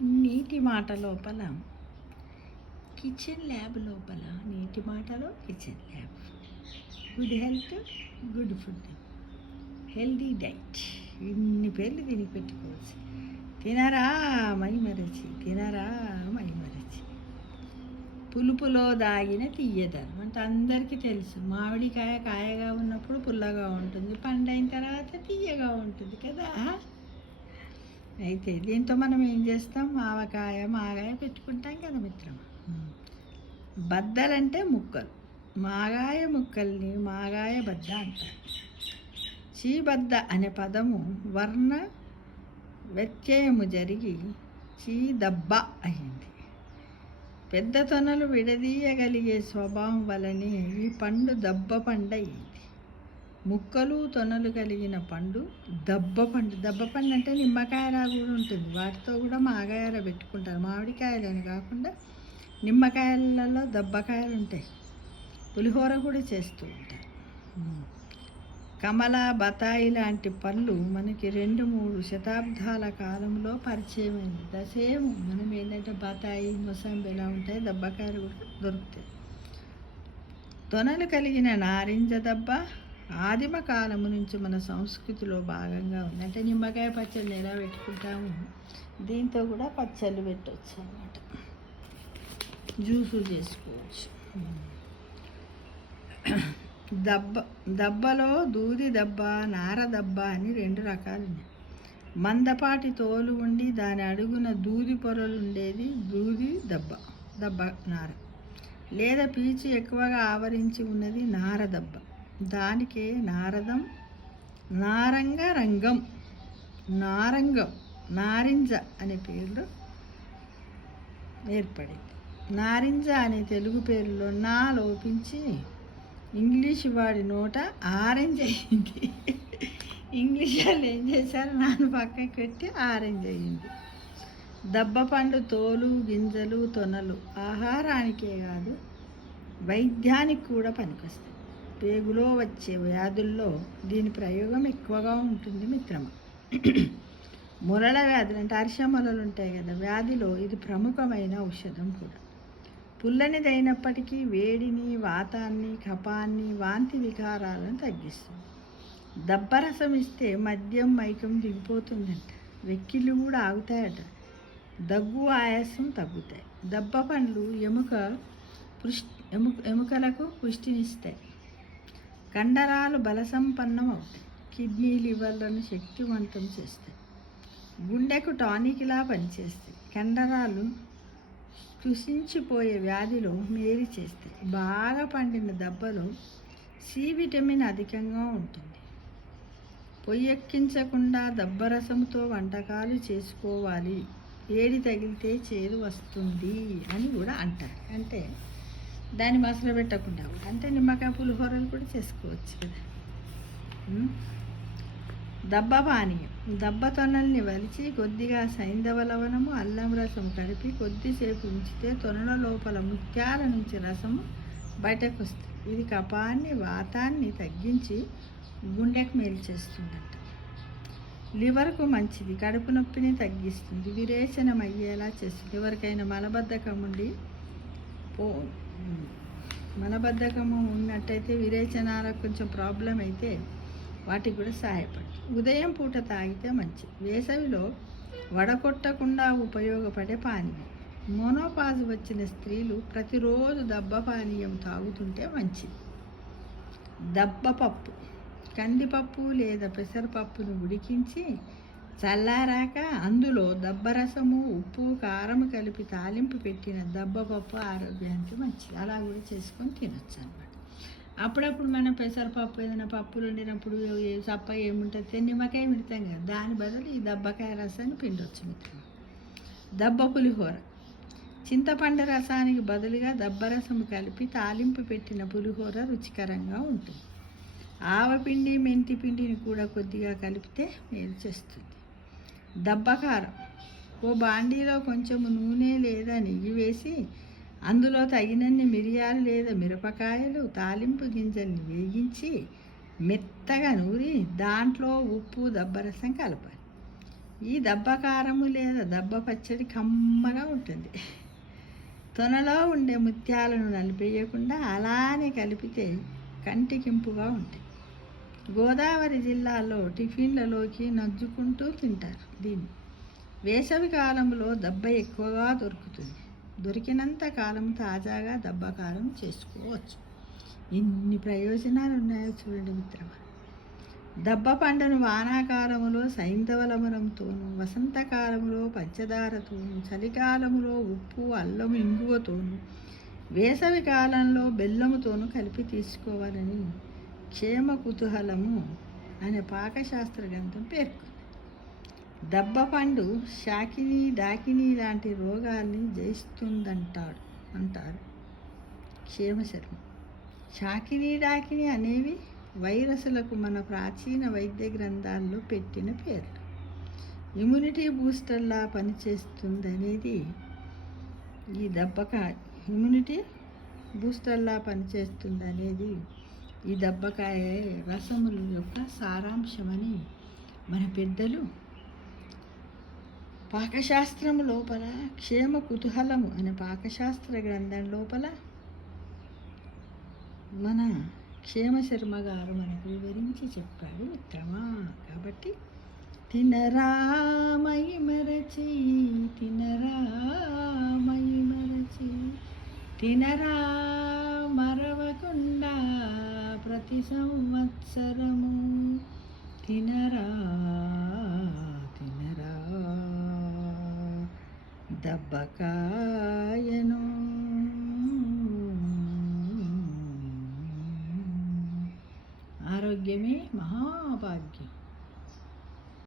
నీటి మాట లోపల కిచెన్ ల్యాబ్ లోపల నీటి మాటలో kitchen lab. Good health, good food, healthy diet, ఇన్ని పేర్లు దీనికి పెట్టుకోవచ్చు. తినరా మైమరచి, తినరా మైమరచి. పులుపులో దాగిన తీయదనం అంటే అందరికీ తెలుసు. మామిడికాయ కాయగా ఉన్నప్పుడు పుల్లగా ఉంటుంది, పండైన తర్వాత తీయగా ఉంటుంది కదా. అయితే దీంతో మనం ఏం చేస్తాం, ఆవకాయ మాగాయ పెట్టుకుంటాం కదా మిత్రమా. బద్దలంటే ముక్కలు, మాగాయ ముక్కల్ని మాగాయ బద్ద అంటారు. చీబద్ద అనే పదము వర్ణ వ్యత్యయము జరిగి చీదబ్బ అయింది. పెద్ద తొనలు విడదీయగలిగే స్వభావం వలనే ఈ పండు దబ్బ పండు అయింది. ముక్కలు తొనలు కలిగిన పండు దబ్బ పండు. దబ్బ పండు అంటే నిమ్మకాయలా కూడా ఉంటుంది, వాటితో కూడా మాగాయాల పెట్టుకుంటారు. మామిడికాయలని కాకుండా నిమ్మకాయలలో దబ్బకాయలు ఉంటాయి, పులిహోర కూడా చేస్తూ ఉంటారు. కమల, బతాయి లాంటి పళ్ళు మనకి 2-3 శతాబ్దాల కాలంలో పరిచయమైంది. దసేం మనం ఏంటంటే బతాయి, మొసంబి ఎలా ఉంటాయి, దబ్బకాయలు కూడా దొరుకుతాయి. తొనలు కలిగిన నారింజ దబ్బ ఆదిమ కాలము నుంచి మన సంస్కృతిలో భాగంగా ఉంది. అంటే నిమ్మకాయ పచ్చళ్ళు ఎలా పెట్టుకుంటాము, దీంతో కూడా పచ్చళ్ళు పెట్టవచ్చు అన్నమాట, జ్యూసు చేసుకోవచ్చు. దబ్బలో దూది దబ్బ, నార దబ్బ అని 2 రకాలు ఉన్నాయి. మందపాటి తోలు ఉండి దాని అడుగున దూది పొరలు ఉండేది దూది దబ్బ, దబ్బ నార. లేదా పీచు ఎక్కువగా ఆవరించి ఉన్నది నార దబ్బ. దానికే నారదం, నారంగ రంగం, నారంగం, నారింజ అనే పేర్లు ఏర్పడింది. నారింజ అనే తెలుగు పేరులో నా లోపించి ఇంగ్లీష్ వాడి నోట ఆరెంజ్ అయ్యింది. ఇంగ్లీష్ వాళ్ళు ఏం చేశారు, నాన్న పక్కకి పెట్టి ఆరెంజ్ అయ్యింది. దబ్బపండు తోలు, గింజలు, తొనలు ఆహారానికే కాదు వైద్యానికి కూడా పనికొస్తాయి. పేగులో వచ్చే వ్యాధుల్లో దీని ప్రయోగం ఎక్కువగా ఉంటుంది మిత్రమా. మొలల వ్యాధులు అంటే అరిషమొలలు ఉంటాయి కదా, వ్యాధిలో ఇది ప్రముఖమైన ఔషధం కూడా. పుల్లనిదైనప్పటికీ వేడిని, వాతాన్ని, కఫాన్ని, వాంతి వికారాలను తగ్గిస్తుంది. దబ్బరసం ఇస్తే మద్యం, మైకం దిగిపోతుందంట, వెక్కిళ్ళు కూడా ఆగుతాయట, దగ్గు, ఆయాసం తగ్గుతాయి. దబ్బ పండ్లు ఎముకలకు పుష్టినిస్తాయి, కండరాలు బలసంపన్నం అవుతాయి, కిడ్నీ, లివర్లను శక్తివంతం చేస్తాయి, గుండెకు టానిక్లా పనిచేస్తాయి, కండరాలు కృషించిపోయే వ్యాధిలో మేలు చేస్తాయి. బాగా పండిన దబ్బలో సి విటమిన్ అధికంగా ఉంటుంది. పొయ్యెక్కించకుండా దబ్బరసంతో వంటకాలు చేసుకోవాలి, వేడి తగిలితే చేదు వస్తుంది అని కూడా అంటారు. అంటే దాన్ని మసలు పెట్టకుండా అంటే నిమ్మకాయ పులిహోరలు కూడా చేసుకోవచ్చు కదా. దబ్బ పానీయం, దబ్బ తొనల్ని వలిచి కొద్దిగా సైంధవ లవణము, అల్లం రసం కలిపి కొద్దిసేపు ఉంచితే తొనల లోపల ముత్యాల నుంచి రసము బయటకు వస్తుంది. ఇది కఫాన్ని, వాతాన్ని తగ్గించి గుండెకు మేలు చేస్తుందంట. లివర్కు మంచిది, కడుపు నొప్పిని తగ్గిస్తుంది, విరేచనం అయ్యేలా చేస్తుంది. ఎవరికైనా మలబద్ధకము ఉన్నట్టయితే, విరేచనాలకు కొంచెం ప్రాబ్లం అయితే వాటికి కూడా సహాయపడుతుంది. ఉదయం పూట తాగితే మంచిది. వేసవిలో వడకొట్టకుండా ఉపయోగపడే పానీయం. మోనోపాజ్ వచ్చిన స్త్రీలు ప్రతిరోజు దబ్బ పానీయం తాగుతుంటే మంచిది. దబ్బపప్పు, కందిపప్పు లేదా పెసరపప్పును ఉడికించి చల్లారాక అందులో దబ్బరసము, ఉప్పు, కారం కలిపి తాలింపు పెట్టిన దబ్బపప్పు ఆరోగ్యానికి మంచిది. అలా కూడా చేసుకొని తినొచ్చు అన్నమాట. అప్పుడప్పుడు మనం పెసరపప్పు ఏదైనా పప్పులు వండినప్పుడు సప్ప ఏముంటుంది, నిమ్మకాయ పెడతాం కదా, దాని బదులు ఈ దబ్బకాయ రసాన్ని పిండొచ్చు మిత్రులు. దబ్బ పులిహోర, చింతపండు రసానికి బదులుగా దబ్బరసం కలిపి తాలింపు పెట్టిన పులిహోర రుచికరంగా ఉంటుంది. ఆవపిండి, మెంతి పిండిని కూడా కొద్దిగా కలిపితే మేలు చేస్తుంది. దబ్బకారం, ఓ బాండీలో కొంచెము నూనె లేదా నెయ్యి వేసి అందులో తగినన్ని మిరియాలు లేదా మిరపకాయలు, తాలింపు గింజల్ని వేగించి మెత్తగా నూరి దాంట్లో ఉప్పు, దబ్బరసం కలపాలి. ఈ దబ్బ కారము లేదా దబ్బ పచ్చడి కమ్మగా ఉంటుంది. తొనలో ఉండే ముత్యాలను నలిపేయకుండా అలానే కలిపితే కంటికింపుగా ఉంటాయి. గోదావరి జిల్లాలో టిఫిన్లలోకి నంచుకుంటూ తింటారు దీన్ని. వేసవి కాలంలో దబ్బ ఎక్కువగా దొరుకుతుంది. దొరికినంత కాలం తాజాగా దబ్బ కారం చేసుకోవచ్చు. ఎన్ని ప్రయోజనాలు ఉన్నాయో చూడండి మిత్రమా. దబ్బ పండును వానాకాలములో సైంధవలమనంతోనూ, వసంతకాలములో పంచదారతోనూ, చలికాలములో ఉప్పు అల్లము ఇంగువతోనూ, వేసవి కాలంలో బెల్లముతోనూ కలిపి తీసుకోవాలని క్షేమ కుతూహలము అనే పాకశాస్త్ర గ్రంథం పేర్కొంది. దబ్బ పండు షాకిని డాకిని లాంటి రోగాల్ని అంటారు క్షేమశర్మ. షాకిని డాకిని అనేవి వైరస్లకు మన ప్రాచీన వైద్య గ్రంథాల్లో పెట్టిన పేర్లు. ఇమ్యూనిటీ బూస్టర్లా పనిచేస్తుందనేది ఈ ఇమ్యూనిటీ బూస్టర్లా పనిచేస్తుందనేది ఈ దబ్బకాయ రసముల యొక్క సారాంశమని మన పెద్దలు పాకశాస్త్రం లోపల క్షేమ కుతూహలము అనే పాకశాస్త్ర గ్రంథం లోపల మన క్షేమశర్మ గారు మనకు వివరించి చెప్పాడు మిత్రమా. కాబట్టి తినరామయి మరచి తినరా మరవకుండా ప్రతి సంవత్సరము తినరా దబ్బకాయను. ఆరోగ్యమే మహాభాగ్యం.